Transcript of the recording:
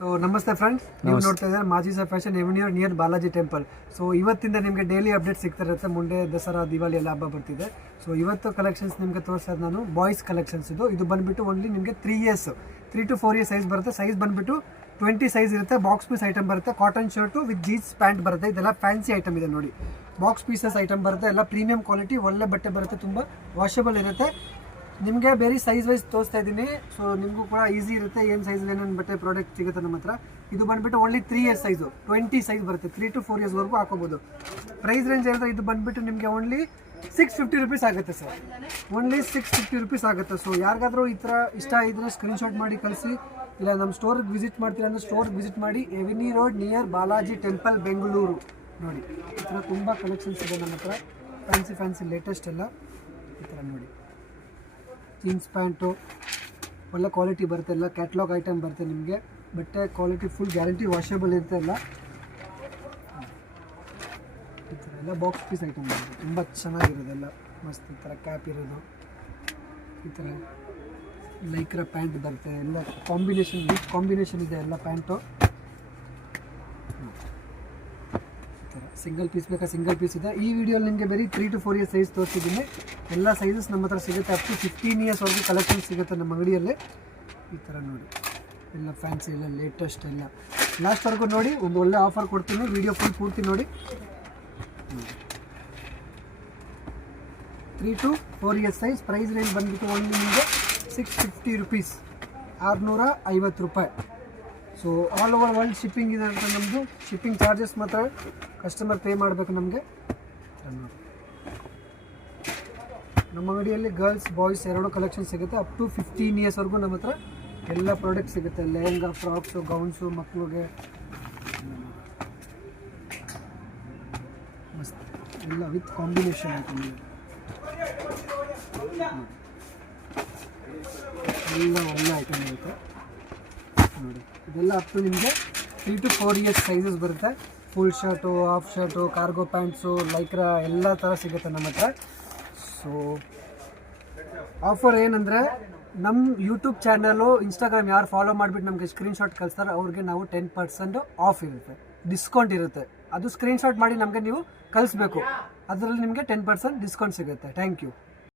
So ನಮಸ್ತೆ friends, ನೀವು ನೋಡ್ತಾ ಇದ್ದಾರೆ Majisa fashion avenue near Balaji temple. So ಇವತ್ತಿಂದ ನಿಮಗೆ ಡೈಲಿ ಅಪ್ಡೇಟ್ ಸಿಗ್ತಾ ಇರುತ್ತೆ. ಮುಂದೆ ದಸರಾ ದಿವಾಲಿ ಎಲ್ಲ ಹಬ್ಬ ಬರ್ತಿದೆ. ಸೊ ಇವತ್ತು ಕಲೆಕ್ಷನ್ಸ್ ನಿಮಗೆ ತೋರಿಸೋದು ನಾನು ಬಾಯ್ಸ್ ಕಲೆಕ್ಷನ್ಸ್. ಇದು ಬಂದ್ಬಿಟ್ಟು ಓನ್ಲಿ ನಿಮಗೆ 3 to 4 ಇಯರ್ಸ್ ಸೈಜ್ ಬರುತ್ತೆ. ಸೈಜ್ ಬಂದ್ಬಿಟ್ಟು 20 ಸೈಜ್ ಇರುತ್ತೆ. ಬಾಕ್ಸ್ ಪೀಸ್ ಐಟಮ್ ಬರುತ್ತೆ. Cotton shirt with jeans pant ಬರುತ್ತೆ. ಇದೆಲ್ಲ ಫ್ಯಾನ್ಸಿ ಐಟಮ್ ಇದೆ ನೋಡಿ. ಬಾಕ್ಸ್ ಪೀಸಸ್ ಐಟಮ್ ಬರುತ್ತೆ. ಎಲ್ಲ ಪ್ರೀಮಿಯಂ ಕ್ವಾಲಿಟಿ, ಒಳ್ಳೆ ಬಟ್ಟೆ ಬರುತ್ತೆ. ತುಂಬ ವಾಷಬಲ್ ಇರುತ್ತೆ. ನಿಮಗೆ ಬೇರೆ ಸೈಜ್ ವೈಸ್ ತೋರಿಸ್ತಾ ಇದ್ದೀನಿ. ಸೊ ನಿಮಗೂ ಕೂಡ ಈಸಿ ಇರುತ್ತೆ. ಏನು ಸೈಜ್ ಏನೇನು ಬಟ್ಟೆ ಪ್ರಾಡಕ್ಟ್ ಸಿಗುತ್ತೆ ನಮ್ಮ ಹತ್ರ. ಇದು ಬಂದುಬಿಟ್ಟು ಓನ್ಲಿ 3 ಇಯರ್ಸ್ ಸೈಜು, 20 ಸೈಜ್ ಬರುತ್ತೆ. 3 to 4 ಇಯರ್ಸ್ವರೆಗೂ ಹಾಕೋಬೋದು. ಪ್ರೈಸ್ ರೇಂಜ್ ಹೇಳಿದ್ರೆ ಇದು ಬಂದುಬಿಟ್ಟು ನಿಮಗೆ ಓನ್ಲಿ 650 ರುಪೀಸ್ ಆಗುತ್ತೆ ಸರ್. ಓನ್ಲಿ 650 ರುಪೀಸ್ ಆಗುತ್ತೆ. ಸೊ ಯಾರಿಗಾದರೂ ಈ ಥರ ಇಷ್ಟ ಇದ್ದರೆ ಸ್ಕ್ರೀನ್ಶಾಟ್ ಮಾಡಿ ಕಳಿಸಿ. ಇಲ್ಲ ನಮ್ಮ ಸ್ಟೋರ್ಗೆ ವಿಸಿಟ್ ಮಾಡ್ತೀರಾ ಅಂದರೆ ಸ್ಟೋರ್ಗೆ ವಿಸಿಟ್ ಮಾಡಿ. Avenue road near Balaji temple, Bengaluru. ನೋಡಿ ಈ ಥರ ತುಂಬ ಕಲೆಕ್ಷನ್ಸ್ ಇದೆ ನಮ್ಮ ಹತ್ರ. ಫ್ಯಾನ್ಸಿ ಲೇಟೆಸ್ಟ್ ಎಲ್ಲ ಈ ಥರ ನೋಡಿ. ಜೀನ್ಸ್ ಪ್ಯಾಂಟು ಒಳ್ಳೆ ಕ್ವಾಲಿಟಿ ಬರುತ್ತೆ. ಎಲ್ಲ ಕ್ಯಾಟ್ಲಾಗ್ ಐಟಮ್ ಬರುತ್ತೆ. ನಿಮಗೆ ಬಟ್ಟೆ ಕ್ವಾಲಿಟಿ ಫುಲ್ ಗ್ಯಾರಂಟಿ, ವಾಷಬಲ್ ಇರುತ್ತೆ. ಎಲ್ಲ ಈ ಥರ ಎಲ್ಲ ಬಾಕ್ಸ್ ಪೀಸ್ ಐಟಮ್ ಬರುತ್ತೆ. ತುಂಬ ಚೆನ್ನಾಗಿರೋದೆಲ್ಲ ಮಸ್ತ್. ಈ ಥರ ಕ್ಯಾಪ್ ಇರೋದು, ಈ ಥರ ಲೈಕ್ರ ಪ್ಯಾಂಟ್ ಬರುತ್ತೆ. ಎಲ್ಲ ಕಾಂಬಿನೇಷನ್, ವಿತ್ ಕಾಂಬಿನೇಷನ್ ಇದೆ ಎಲ್ಲ ಪ್ಯಾಂಟು. ಈ ಥರ ಸಿಂಗಲ್ ಪೀಸ್ ಬೇಕಾ ಸಿಂಗಲ್ ಪೀಸ್ ಇದೆ. ಈ ವಿಡಿಯೋಲಿ ನಿಮಗೆ ಬರೀ 3 to 4 ಇಯರ್ಸ್ ಸೈಜ್ ತೋರಿಸಿದ್ದೀನಿ. ಎಲ್ಲ ಸೈಜಸ್ ನಮ್ಮ ಹತ್ರ ಸಿಗುತ್ತೆ. ಅಪ್ ಟು 15 ಇಯರ್ಸ್ವರೆಗೂ ಕಲೆಕ್ಷನ್ ಸಿಗುತ್ತೆ ನಮ್ಮ ಅಂಗಡಿಯಲ್ಲಿ. ಈ ಥರ ನೋಡಿ ಎಲ್ಲ ಫ್ಯಾನ್ಸಿ, ಎಲ್ಲ ಲೇಟೆಸ್ಟ್ ಎಲ್ಲ. ಲಾಸ್ಟ್ವರೆಗೂ ನೋಡಿ, ಒಂದು ಒಳ್ಳೆ ಆಫರ್ ಕೊಡ್ತೀನಿ. ವಿಡಿಯೋ ಫುಲ್ ಪೂರ್ತಿ ನೋಡಿ. 3 to 4 years size. Price range ಬಂದುಬಿಟ್ಟು ಒಂದು ನಿಮಗೆ 650 ರುಪೀಸ್, 650 ರೂಪಾಯಿ. So all over world shipping ಇದೆ ಅಂತ. ನಮ್ಮದು ಶಿಪ್ಪಿಂಗ್ ಚಾರ್ಜಸ್ ಮಾತ್ರ ಕಸ್ಟಮರ್ ಪೇ ಮಾಡಬೇಕು ನಮಗೆ. ನಮ್ಮ ಅಂಗಡಿಯಲ್ಲಿ ಗರ್ಲ್ಸ್ ಬಾಯ್ಸ್ ಎರಡೂ ಕಲೆಕ್ಷನ್ ಸಿಗುತ್ತೆ. ಅಪ್ ಟು 15 ಇಯರ್ಸ್ವರೆಗೂ ನಮ್ಮ ಹತ್ರ ಎಲ್ಲ ಪ್ರಾಡಕ್ಟ್ ಸಿಗುತ್ತೆ. ಲೆಹಂಗಾ, ಫ್ರಾಕ್ಸು, ಗೌನ್ಸು, ಮಕ್ಕಳಿಗೆ ಮಸ್ತ್ ಎಲ್ಲ ವಿತ್ ಕಾಂಬಿನೇಷನ್ ಐಟಮ್ ಇದೆ. ಎಲ್ಲ ಒಳ್ಳೆ ಐಟಮ್ ಇರುತ್ತೆ ನೋಡಿ. ಇದೆಲ್ಲ ಅಪ್ ಟು ನಿಮಗೆ 3 to 4 ಇಯರ್ಸ್ ಸೈಜಸ್ ಬರುತ್ತೆ. Full shirt, half shirt, cargo pants, Lycra ಎಲ್ಲ ಥರ ಸಿಗುತ್ತೆ ನಮ್ಮ ಹತ್ರ. ಸೊ ಆಫರ್ ಏನಂದರೆ, ನಮ್ಮ ಯೂಟ್ಯೂಬ್ ಚಾನಲು, ಇನ್ಸ್ಟಾಗ್ರಾಮ್ ಯಾರು ಫಾಲೋ ಮಾಡಿಬಿಟ್ಟು ನಮಗೆ ಸ್ಕ್ರೀನ್ಶಾಟ್ ಕಳಿಸ್ತಾರೆ ಅವ್ರಿಗೆ ನಾವು 10% ಆಫ್ ಇರುತ್ತೆ, ಡಿಸ್ಕೌಂಟ್ ಇರುತ್ತೆ. ಅದು ಸ್ಕ್ರೀನ್ಶಾಟ್ ಮಾಡಿ ನಮಗೆ ನೀವು ಕಳಿಸ್ಬೇಕು. ಅದರಲ್ಲಿ ನಿಮಗೆ 10% ಡಿಸ್ಕೌಂಟ್ ಸಿಗುತ್ತೆ. Thank you.